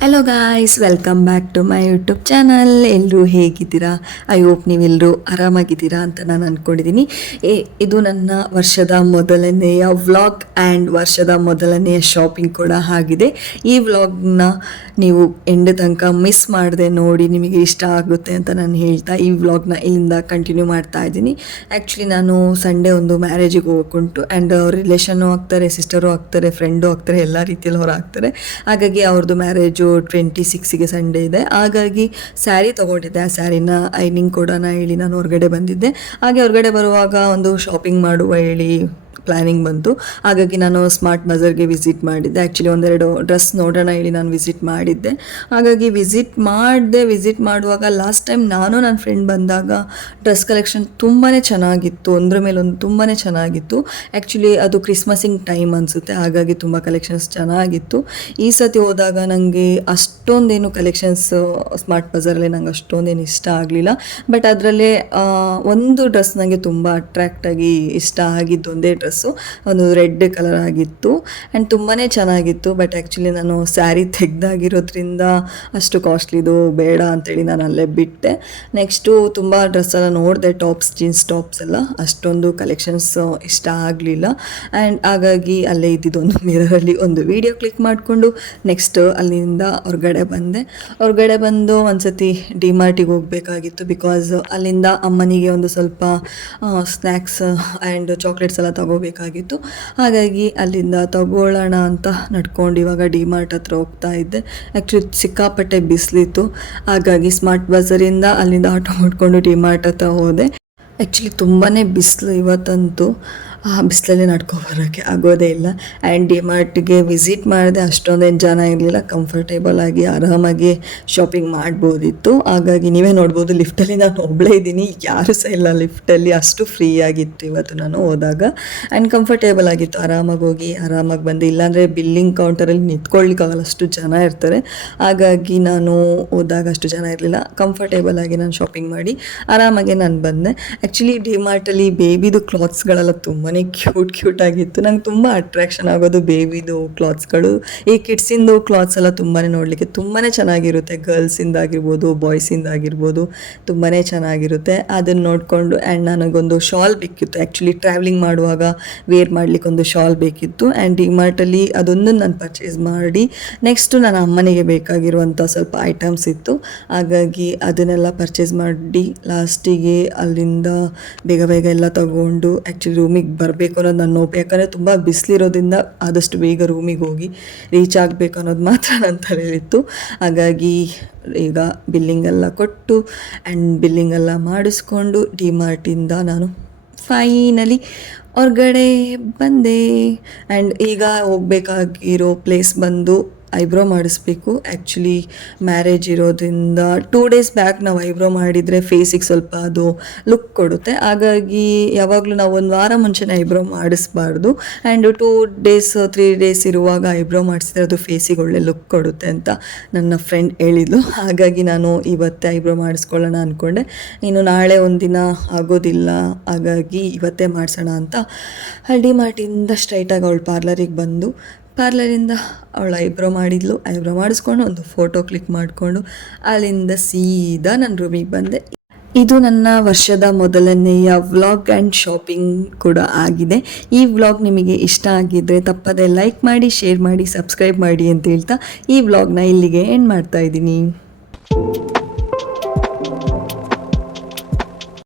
Hello guys welcome back to my YouTube channel ಎಲ್ಲರೂ ಹೇಗಿದ್ದೀರಾ? I hope ನೀವೆಲ್ಲರೂ ಆರಾಮಾಗಿದ್ದೀರಾ ಅಂತ ನಾನು ಅಂದ್ಕೊಂಡಿದ್ದೀನಿ ಇದು ನನ್ನ ವರ್ಷದ ಮೊದಲನೆಯ ವ್ಲಾಗ್ ಆ್ಯಂಡ್ ವರ್ಷದ ಮೊದಲನೆಯ ಶಾಪಿಂಗ್ ಕೂಡ ಆಗಿದೆ. ಈ ವ್ಲಾಗ್ನ ನೀವು ಎಂಡ್ ತನಕ ಮಿಸ್ ಮಾಡದೆ ನೋಡಿ ನಿಮಗೆ ಇಷ್ಟ ಆಗುತ್ತೆ ಅಂತ ನಾನು ಹೇಳ್ತಾ ಈ ವ್ಲಾಗ್ನ ಇಲ್ಲಿಂದ ಕಂಟಿನ್ಯೂ ಮಾಡ್ತಾ ಇದ್ದೀನಿ. ಆ್ಯಕ್ಚುಲಿ ನಾನು ಸಂಡೇ ಒಂದು ಮ್ಯಾರೇಜಿಗೆ ಹೋಗ್ಕೊಂಡು ಆ್ಯಂಡ್ ರಿಲೇಷನ್ನು ಆಗ್ತಾರೆ ಸಿಸ್ಟರು ಆಗ್ತಾರೆ ಫ್ರೆಂಡು ಆಗ್ತಾರೆ, ಎಲ್ಲ ರೀತಿಯಲ್ಲಿ ಅವ್ರು ಆಗ್ತಾರೆ. ಹಾಗಾಗಿ ಅವ್ರದ್ದು ಮ್ಯಾರೇಜು ಟ್ವೆಂಟಿ ಸಿಕ್ಸಿಗೆ ಸಂಡೇ ಇದೆ. ಹಾಗಾಗಿ ಸ್ಯಾರಿ ತೊಗೊಂಡಿದ್ದೆ. ಆ ಸ್ಯಾರಿನ ಐನಿಂಗ್ ಕೊಡೋಣ ಹೇಳಿ ನಾನು ಹೊರಗಡೆ ಬಂದಿದ್ದೆ. ಹಾಗೆ ಹೊರಗಡೆ ಬರುವಾಗ ಒಂದು ಶಾಪಿಂಗ್ ಮಾಡುವ ಹೇಳಿ ಪ್ಲ್ಯಾನಿಂಗ್ ಬಂತು. ಹಾಗಾಗಿ ನಾನು ಸ್ಮಾರ್ಟ್ ಬಜಾರ್ಗೆ ವಿಸಿಟ್ ಮಾಡಿದ್ದೆ. ಆ್ಯಕ್ಚುಲಿ ಒಂದೆರಡು ಡ್ರೆಸ್ ನೋಡೋಣ ಹೇಳಿ ನಾನು ವಿಸಿಟ್ ಮಾಡಿದ್ದೆ. ಹಾಗಾಗಿ ವಿಸಿಟ್ ಮಾಡಿದೆ ವಿಸಿಟ್ ಮಾಡುವಾಗ ಲಾಸ್ಟ್ ಟೈಮ್ ನಾನು ನನ್ನ ಫ್ರೆಂಡ್ ಬಂದಾಗ ಡ್ರೆಸ್ ಕಲೆಕ್ಷನ್ ತುಂಬಾ ಚೆನ್ನಾಗಿತ್ತು. ಒಂದ್ರ ಮೇಲೊಂದು ತುಂಬಾ ಚೆನ್ನಾಗಿತ್ತು. ಆ್ಯಕ್ಚುಲಿ ಅದು ಕ್ರಿಸ್ಮಸಿಂಗ್ ಟೈಮ್ ಅನಿಸುತ್ತೆ. ಹಾಗಾಗಿ ತುಂಬ ಕಲೆಕ್ಷನ್ಸ್ ಚೆನ್ನಾಗಿತ್ತು. ಈ ಸತಿ ಹೋದಾಗ ನನಗೆ ಅಷ್ಟೊಂದೇನು ಕಲೆಕ್ಷನ್ಸ್ ಸ್ಮಾರ್ಟ್ ಬಜಾರಲ್ಲಿ ನಂಗೆ ಅಷ್ಟೊಂದೇನು ಇಷ್ಟ ಆಗಲಿಲ್ಲ. ಬಟ್ ಅದರಲ್ಲೇ ಒಂದು ಡ್ರೆಸ್ ನನಗೆ ತುಂಬ ಅಟ್ರ್ಯಾಕ್ಟಾಗಿ ಇಷ್ಟ ಆಗಿದ್ದು ಒಂದೇ ಡ್ರೆಸ್ಸು ಒಂದು ರೆಡ್ ಕಲರ್ ಆಗಿತ್ತು. ಆ್ಯಂಡ್ ತುಂಬಾ ಚೆನ್ನಾಗಿತ್ತು. ಬಟ್ ಆ್ಯಕ್ಚುಲಿ ನಾನು ಸ್ಯಾರಿ ತೆಗ್ದಾಗಿರೋದ್ರಿಂದ ಅಷ್ಟು ಕಾಸ್ಟ್ಲಿದು ಬೇಡ ಅಂತೇಳಿ ನಾನು ಅಲ್ಲೇ ಬಿಟ್ಟೆ. ನೆಕ್ಸ್ಟು ತುಂಬ ಡ್ರೆಸ್ಸೆಲ್ಲ ನೋಡಿದೆ. ಟಾಪ್ಸ್ ಜೀನ್ಸ್ ಟಾಪ್ಸ್ ಎಲ್ಲ. ಅಷ್ಟೊಂದು ಕಲೆಕ್ಷನ್ಸ್ ಇಷ್ಟ ಆಗಲಿಲ್ಲ. ಆ್ಯಂಡ್ ಹಾಗಾಗಿ ಅಲ್ಲೇ ಇದ್ದಿದ್ದು ಒಂದು ಮಿರರಲ್ಲಿ ಒಂದು ವಿಡಿಯೋ ಕ್ಲಿಕ್ ಮಾಡಿಕೊಂಡು ನೆಕ್ಸ್ಟ್ ಅಲ್ಲಿಂದ ಹೊರಗಡೆ ಬಂದೆ. ಹೊರಗಡೆ ಬಂದು ಒಂದ್ಸತಿ ಡಿಮಾರ್ಟಿಗೆ ಹೋಗಬೇಕಾಗಿತ್ತು. ಬಿಕಾಸ್ ಅಲ್ಲಿಂದ ಅಮ್ಮನಿಗೆ ಒಂದು ಸ್ವಲ್ಪ ಸ್ನ್ಯಾಕ್ಸ್ ಆ್ಯಂಡ್ ಚಾಕ್ಲೇಟ್ಸ್ ಎಲ್ಲ ತಗೋಬೇಕಾಗಿತ್ತು ಹಾಗಾಗಿ ಅಲ್ಲಿಂದ ತಗೊಳ್ಳೋಣ ಅಂತ ನಡ್ಕೊಂಡು ಇವಾಗ ಡಿಮಾರ್ಟ್ ಹತ್ರ ಹೋಗ್ತಾ ಇದ್ದೆ. ಆ್ಯಕ್ಚುಲಿ ಸಿಕ್ಕಾಪಟ್ಟೆ ಬಿಸಿಲಿತ್ತು. ಹಾಗಾಗಿ ಸ್ಮಾರ್ಟ್ ಬಜಾರಿಂದ ಅಲ್ಲಿಂದ ಆಟೋ ಮಾಡ್ಕೊಂಡು ಡಿಮಾರ್ಟ್ ಹತ್ರ ಹೋದೆ. ಆ್ಯಕ್ಚುಲಿ ತುಂಬಾ ಬಿಸಿಲು ಇವತ್ತಂತೂ. ಆ ಬಿಸಿಲಲ್ಲಿ ನಡ್ಕೊ ಬರೋಕ್ಕೆ ಆಗೋದೇ ಇಲ್ಲ. ಆ್ಯಂಡ್ ಡಿಮಾರ್ಟ್ಗೆ ವಿಸಿಟ್ ಮಾಡಿದೆ ಅಷ್ಟೊಂದೇನು ಜನ ಇರಲಿಲ್ಲ. ಕಂಫರ್ಟೇಬಲ್ ಆಗಿ, ಆರಾಮಾಗಿ ಶಾಪಿಂಗ್ ಮಾಡ್ಬೋದಿತ್ತು. ಹಾಗಾಗಿ ನೀವೇ ನೋಡ್ಬೋದು ಲಿಫ್ಟಲ್ಲಿ ನಾನು ಒಬ್ಬಳೇ ಇದ್ದೀನಿ. ಯಾರು ಸಹ ಇಲ್ಲ ಲಿಫ್ಟಲ್ಲಿ ಅಷ್ಟು ಫ್ರೀ ಆಗಿತ್ತು ಇವತ್ತು ನಾನು ಹೋದಾಗ. ಆ್ಯಂಡ್ ಕಂಫರ್ಟೇಬಲ್ ಆಗಿತ್ತು. ಆರಾಮಾಗಿ ಹೋಗಿ, ಆರಾಮಾಗಿ ಬಂದು. ಇಲ್ಲಾಂದರೆ ಬಿಲ್ಲಿಂಗ್ ಕೌಂಟರಲ್ಲಿ ನಿಂತ್ಕೊಳ್ಳಿಕ್ಕಾಗಲ್ಲ ಅಷ್ಟು ಜನ ಇರ್ತಾರೆ. ಹಾಗಾಗಿ ನಾನು ಹೋದಾಗ ಅಷ್ಟು ಜನ ಇರಲಿಲ್ಲ. ಕಂಫರ್ಟೇಬಲ್ ಆಗಿ ನಾನು ಶಾಪಿಂಗ್ ಮಾಡಿ, ಆರಾಮಾಗಿ ನಾನು ಬಂದೆ. ಆ್ಯಕ್ಚುಲಿ ಡಿಮಾರ್ಟಲ್ಲಿ ಬೇಬಿದು ಕ್ಲಾತ್ಸ್ಗಳೆಲ್ಲ ತುಂಬಾ ಕ್ಯೂಟ್ ಕ್ಯೂಟ್ ಆಗಿತ್ತು. ನಂಗೆ ತುಂಬ ಅಟ್ರಾಕ್ಷನ್ ಆಗೋದು ಬೇಬಿದು ಕ್ಲಾತ್ಸ್ಗಳು ಈ ಕಿಡ್ಸಿಂದು ಕ್ಲಾತ್ಸ್ ಎಲ್ಲ ತುಂಬಾ ನೋಡಲಿಕ್ಕೆ ತುಂಬಾ ಚೆನ್ನಾಗಿರುತ್ತೆ. ಗರ್ಲ್ಸಿಂದ ಆಗಿರ್ಬೋದು ಬಾಯ್ಸಿಂದ ಆಗಿರ್ಬೋದು ತುಂಬಾ ಚೆನ್ನಾಗಿರುತ್ತೆ. ಅದನ್ನು ನೋಡಿಕೊಂಡು ಆ್ಯಂಡ್ ನನಗೊಂದು ಶಾಲ್ ಬೇಕಿತ್ತು. ಆ್ಯಕ್ಚುಲಿ ಟ್ರಾವೆಲಿಂಗ್ ಮಾಡುವಾಗ ವೇರ್ ಮಾಡಲಿಕ್ಕೆ ಒಂದು ಶಾಲ್ ಬೇಕಿತ್ತು. ಆ್ಯಂಡ್ ಡಿಮಾರ್ಟಲ್ಲಿ ಅದೊಂದು ನಾನು ಪರ್ಚೇಸ್ ಮಾಡಿ ನೆಕ್ಸ್ಟು ನನ್ನ ಅಮ್ಮನಿಗೆ ಬೇಕಾಗಿರುವಂಥ ಸ್ವಲ್ಪ ಐಟಮ್ಸ್ ಇತ್ತು. ಹಾಗಾಗಿ ಅದನ್ನೆಲ್ಲ ಪರ್ಚೇಸ್ ಮಾಡಿ ಲಾಸ್ಟಿಗೆ ಅಲ್ಲಿಂದ ಬೇಗ ಬೇಗ ಎಲ್ಲ ತಗೊಂಡು ಆ್ಯಕ್ಚುಲಿ ರೂಮಿಗೆ ಬರಬೇಕು ಅನ್ನೋದು ನನ್ನ ನೋಪು ಯಾಕಂದರೆ ತುಂಬ ಬಿಸಿಲಿರೋದ್ರಿಂದ ಆದಷ್ಟು ಬೇಗ ರೂಮಿಗೆ ಹೋಗಿ ರೀಚ್ ಆಗಬೇಕು ಅನ್ನೋದು ಮಾತ್ರ ನನ್ನ ತಲೆಯಲ್ಲಿತ್ತು. ಹಾಗಾಗಿ ಈಗ ಬಿಲ್ಲಿಂಗ್ ಎಲ್ಲ ಕೊಟ್ಟು ಆ್ಯಂಡ್ ಬಿಲ್ಲಿಂಗ್ ಮಾಡಿಸ್ಕೊಂಡು ಮಾಡಿಸ್ಕೊಂಡು ಡಿಮಾರ್ಟಿಂದ ನಾನು ಫೈನಲಿ ಹೊರ್ಗಡೆ ಬಂದೆ. ಆ್ಯಂಡ್ ಈಗ ಹೋಗಬೇಕಾಗಿರೋ ಪ್ಲೇಸ್ ಬಂದು ಐಬ್ರೋ ಮಾಡಿಸ್ಬೇಕು. ಆ್ಯಕ್ಚುಲಿ ಮ್ಯಾರೇಜ್ ಇರೋದ್ರಿಂದ ಟೂ ಡೇಸ್ ಬ್ಯಾಕ್ ನಾವು ಐಬ್ರೋ ಮಾಡಿದರೆ ಫೇಸಿಗೆ ಸ್ವಲ್ಪ ಅದು ಲುಕ್ ಕೊಡುತ್ತೆ. ಹಾಗಾಗಿ ಯಾವಾಗಲೂ ನಾವು ಒಂದು ವಾರ ಮುಂಚೆನೇ eyebrow ಮಾಡಿಸ್ಬಾರ್ದು. And two days three days ಇರುವಾಗ ಐಬ್ರೋ ಮಾಡಿಸಿದ್ರೆ ಅದು ಫೇಸಿಗೆ ಒಳ್ಳೆ ಲುಕ್ ಕೊಡುತ್ತೆ ಅಂತ ನನ್ನ ಫ್ರೆಂಡ್ ಹೇಳಿದ್ಲು. ಹಾಗಾಗಿ ನಾನು ಇವತ್ತೇ ಐಬ್ರೋ ಮಾಡಿಸ್ಕೊಳ್ಳೋಣ ಅಂದ್ಕೊಂಡೆ ಇನ್ನು ನಾಳೆ ಒಂದಿನ ಆಗೋದಿಲ್ಲ. ಹಾಗಾಗಿ ಇವತ್ತೇ ಮಾಡಿಸೋಣ ಅಂತ ಹಳ್ಳಿ ಮಾಟಿಂದ ಸ್ಟ್ರೈಟಾಗಿ ಅವಳು ಪಾರ್ಲರಿಗೆ ಬಂದು ಪಾರ್ಲರಿಂದ ಅವಳು ಐಬ್ರೋ ಮಾಡಿದ್ಲು. ಐಬ್ರೋ ಮಾಡಿಸ್ಕೊಂಡು ಒಂದು ಫೋಟೋ ಕ್ಲಿಕ್ ಮಾಡಿಕೊಂಡು ಅಲ್ಲಿಂದ ಸೀದಾ ನನ್ನ ರೂಮಿಗೆ ಬಂದೆ. ಇದು ನನ್ನ ವರ್ಷದ ಮೊದಲನೆಯ ವ್ಲಾಗ್ ಆ್ಯಂಡ್ ಶಾಪಿಂಗ್ ಕೂಡ ಆಗಿದೆ. ಈ ವ್ಲಾಗ್ ನಿಮಗೆ ಇಷ್ಟ ಆಗಿದ್ದರೆ ತಪ್ಪದೆ ಲೈಕ್ ಮಾಡಿ, ಶೇರ್ ಮಾಡಿ, ಸಬ್ಸ್ಕ್ರೈಬ್ ಮಾಡಿ ಅಂತ ಹೇಳ್ತಾ ಈ ವ್ಲಾಗ್ನ ಇಲ್ಲಿಗೆ ಎಂಡ್ ಮಾಡ್ತಾ ಇದ್ದೀನಿ.